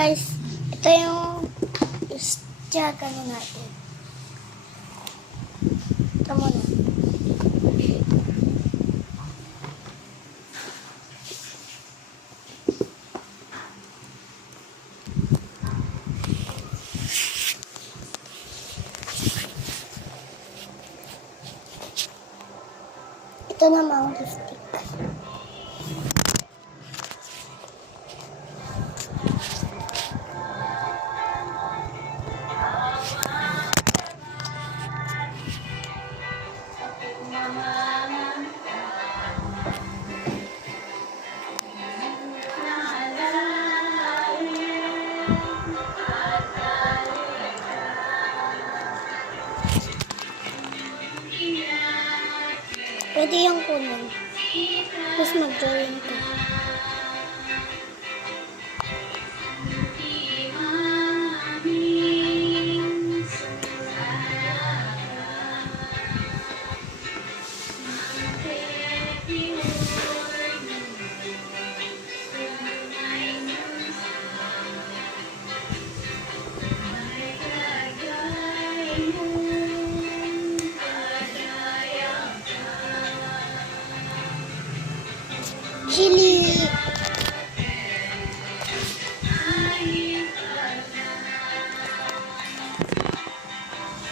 guys, ito yung check ano natin. Ito muna. Ito namang lipstick. Pwede yung kunin. Tapos mag-drawing ka. Chili.